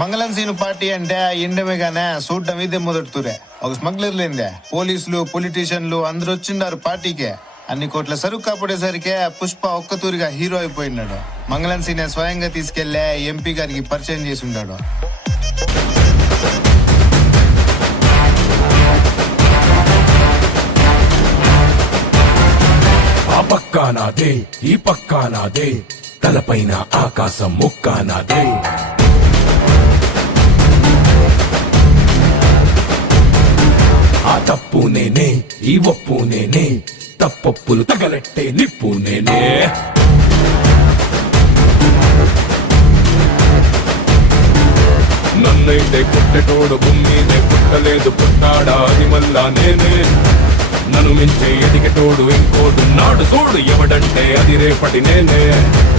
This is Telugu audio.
మంగళం సీను పార్టీ అంటే ఇండమేగానే చూడటం ఇదే మొదటి తూరే ఒక స్మగ్లర్ లేందే పోలీసులు పొలిటీషియన్లు అందరూ వచ్చిండారు పార్టీకే. అన్ని కోట్ల సరుకు కాపాడేసరికే పుష్ప ఒక్క తూరిగా హీరో అయిపోయినాడు. మంగళం సీనే స్వయంగా తీసుకెళ్ళే ఎంపీ గారికి పరిచయం చేసి ఉన్నాడు ఆ పక్కా నాదే ఈ పక్కా నాదే తలపైన ఆకాశం ముక్కా నాదే. తప్పు నేనే ఈ ఒప్పు నేనే తప్పప్పులు తగలెట్టే నిప్పు నేనే నన్నైతే పుట్టెటోడు భూమినే పుట్టలేదు పుట్టాడా అది మళ్ళా నేనే. నన్ను మించే ఎదిగటోడు ఇంకోడు నాడు తోడు ఎవడంటే అది రేపటి నేనే.